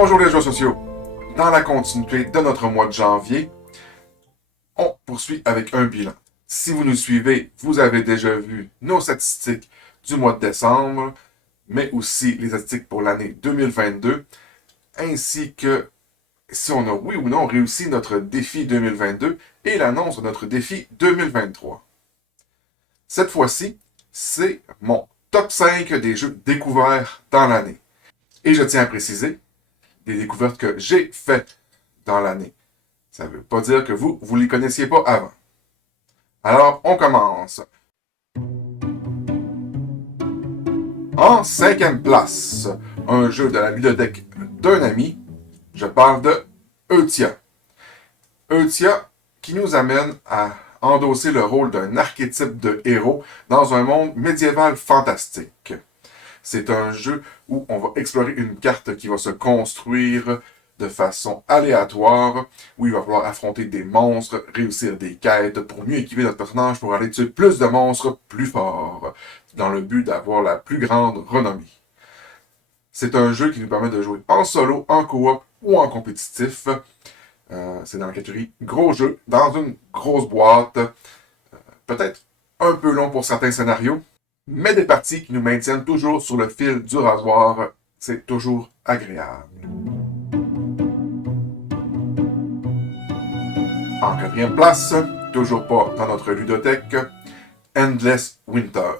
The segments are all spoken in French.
Bonjour les réseaux sociaux. Dans la continuité de notre mois de janvier, on poursuit avec un bilan. Si vous nous suivez, vous avez déjà vu nos statistiques du mois de décembre, mais aussi les statistiques pour l'année 2022, ainsi que si on a oui ou non réussi notre défi 2022 et l'annonce de notre défi 2023. Cette fois-ci, c'est mon top 5 des jeux découverts dans l'année. Et je tiens à préciser, des découvertes que j'ai faites dans l'année. Ça ne veut pas dire que vous ne les connaissiez pas avant. Alors, on commence. En 5e place, un jeu de la bibliothèque d'un ami, je parle de Eutia. Eutia qui nous amène à endosser le rôle d'un archétype de héros dans un monde médiéval fantastique. C'est un jeu où on va explorer une carte qui va se construire de façon aléatoire, où il va falloir affronter des monstres, réussir des quêtes pour mieux équiper notre personnage pour aller tuer plus de monstres plus forts, dans le but d'avoir la plus grande renommée. C'est un jeu qui nous permet de jouer en solo, en coop ou en compétitif. C'est dans la catégorie gros jeu, dans une grosse boîte, peut-être un peu long pour certains scénarios, mais des parties qui nous maintiennent toujours sur le fil du rasoir, c'est toujours agréable. En 4e place, toujours pas dans notre ludothèque, Endless Winter,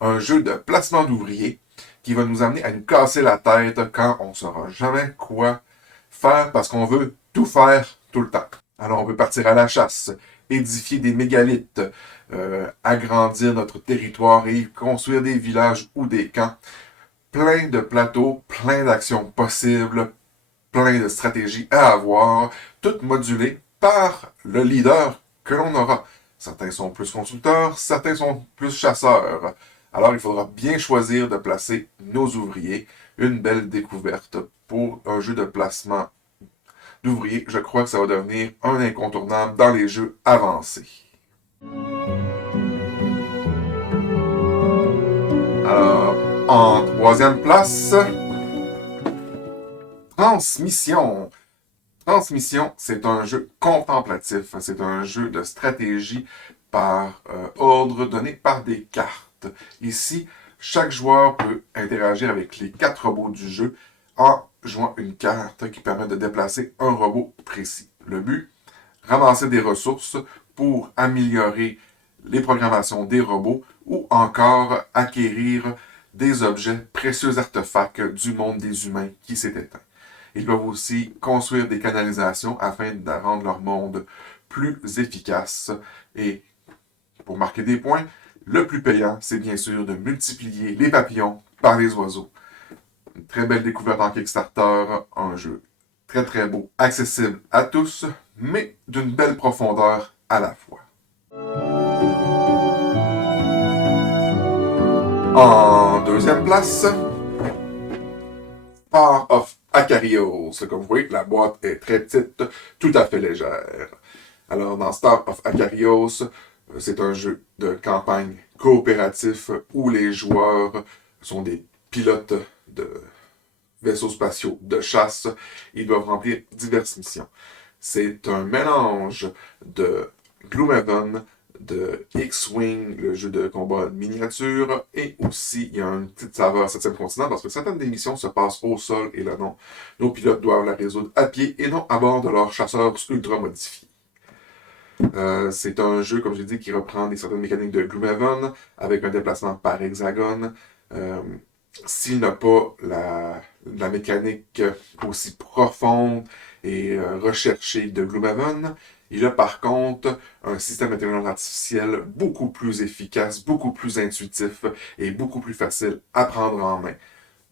un jeu de placement d'ouvriers qui va nous amener à nous casser la tête quand on ne saura jamais quoi faire parce qu'on veut tout faire tout le temps. Alors on veut partir à la chasse, édifier des mégalithes, agrandir notre territoire et construire des villages ou des camps. Plein de plateaux, plein d'actions possibles, plein de stratégies à avoir, toutes modulées par le leader que l'on aura. Certains sont plus constructeurs, certains sont plus chasseurs. Alors il faudra bien choisir de placer nos ouvriers. Une belle découverte pour un jeu de placement d'ouvriers. Je crois que ça va devenir un incontournable dans les jeux avancés. Alors, en 3e place, Transmission. Transmission, c'est un jeu contemplatif. C'est un jeu de stratégie par ordre donné par des cartes. Ici, chaque joueur peut interagir avec les 4 robots du jeu en jouant une carte qui permet de déplacer un robot précis. Le but, ramasser des ressources pour améliorer les programmations des robots ou encore acquérir des objets précieux artefacts du monde des humains qui s'est éteint. Ils doivent aussi construire des canalisations afin de rendre leur monde plus efficace. Et pour marquer des points, le plus payant, c'est bien sûr de multiplier les papillons par les oiseaux. Une très belle découverte en Kickstarter, un jeu très très beau, accessible à tous, mais d'une belle profondeur à la fois. En 2e place, Star of Acarios. Comme vous voyez, la boîte est très petite, tout à fait légère. Alors, dans Star of Acarios, c'est un jeu de campagne coopératif où les joueurs sont des pilotes de vaisseaux spatiaux de chasse. Ils doivent remplir diverses missions. C'est un mélange de Gloomhaven, de X-Wing, le jeu de combat miniature, et aussi il y a une petite saveur 7e continent parce que certaines des missions se passent au sol et là non. Nos pilotes doivent la résoudre à pied et non à bord de leurs chasseurs ultra modifiés. C'est un jeu, comme j'ai dit, qui reprend certaines mécaniques de Gloomhaven avec un déplacement par hexagone. S'il n'a pas la mécanique aussi profonde et recherchée de Gloomhaven, il a par contre un système d'intelligence artificielle beaucoup plus efficace, beaucoup plus intuitif et beaucoup plus facile à prendre en main.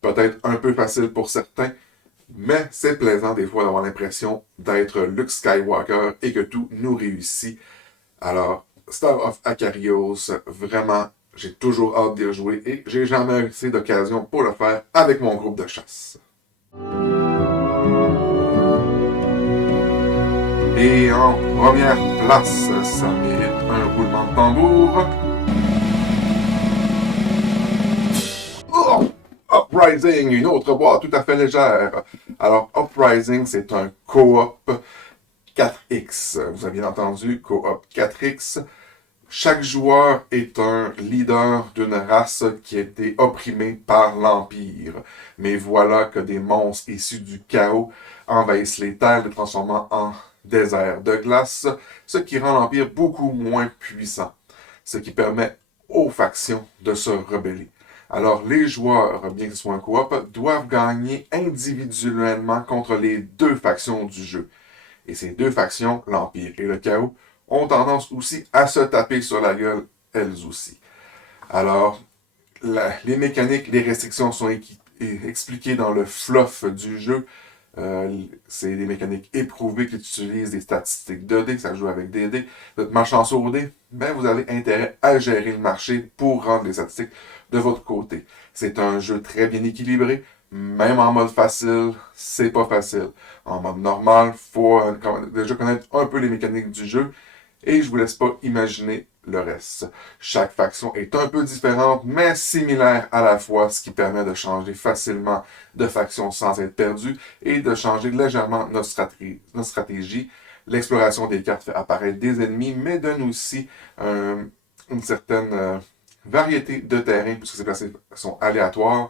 Peut-être un peu facile pour certains, mais c'est plaisant des fois d'avoir l'impression d'être Luke Skywalker et que tout nous réussit. Alors, Star of Acarios, vraiment, j'ai toujours hâte d'y rejouer et j'ai jamais assez d'occasion pour le faire avec mon groupe de chasse. Et en première place, ça mérite un roulement de tambour. Oh! Oh! Uprising, une autre boîte tout à fait légère. Alors, Uprising, c'est un co-op 4X. Vous avez bien entendu, co-op 4X. Chaque joueur est un leader d'une race qui a été opprimée par l'Empire. Mais voilà que des monstres issus du chaos envahissent les terres, les transformant en désert de glace, ce qui rend l'Empire beaucoup moins puissant, ce qui permet aux factions de se rebeller. Alors, les joueurs, bien que ce soit un coop, doivent gagner individuellement contre les deux factions du jeu. Et ces deux factions, l'Empire et le Chaos, ont tendance aussi à se taper sur la gueule, elles aussi. Alors, les mécaniques, les restrictions sont expliquées dans le fluff du jeu. C'est des mécaniques éprouvées qui utilisent des statistiques 2D, ça joue avec des dés. Votre malchance au dé, ben vous avez intérêt à gérer le marché pour rendre les statistiques de votre côté. C'est un jeu très bien équilibré, même en mode facile, c'est pas facile. En mode normal, faut déjà connaître un peu les mécaniques du jeu et je vous laisse pas imaginer le reste. Chaque faction est un peu différente, mais similaire à la fois, ce qui permet de changer facilement de faction sans être perdu et de changer légèrement notre stratégie. L'exploration des cartes fait apparaître des ennemis, mais donne aussi une certaine variété de terrains, puisque ces placés sont aléatoires.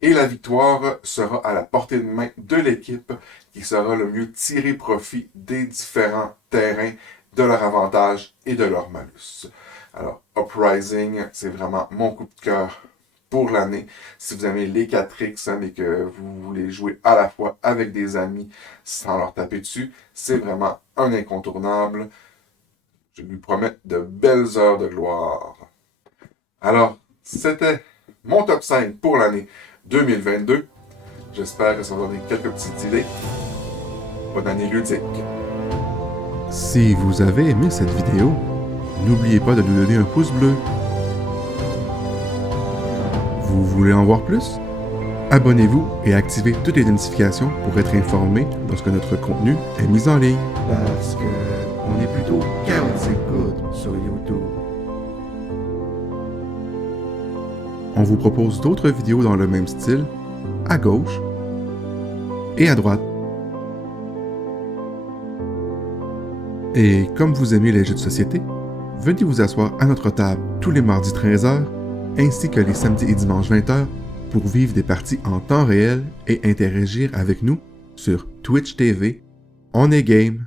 Et la victoire sera à la portée de main de l'équipe qui sera le mieux tiré profit des différents terrains, de leur avantage et de leur malus. Alors, Uprising, c'est vraiment mon coup de cœur pour l'année. Si vous aimez les 4X, mais que vous voulez jouer à la fois avec des amis sans leur taper dessus, c'est vraiment un incontournable. Je lui promets de belles heures de gloire. Alors, c'était mon top 5 pour l'année 2022. J'espère que ça va donner quelques petites idées. Bonne année ludique. Si vous avez aimé cette vidéo, n'oubliez pas de nous donner un pouce bleu. Vous voulez en voir plus? Abonnez-vous et activez toutes les notifications pour être informé lorsque notre contenu est mis en ligne. Parce que on est plutôt 45 good sur YouTube. On vous propose d'autres vidéos dans le même style, à gauche et à droite. Et comme vous aimez les jeux de société, venez vous asseoir à notre table tous les mardis 13h, ainsi que les samedis et dimanches 20h, pour vivre des parties en temps réel et interagir avec nous sur Twitch TV, On est Game.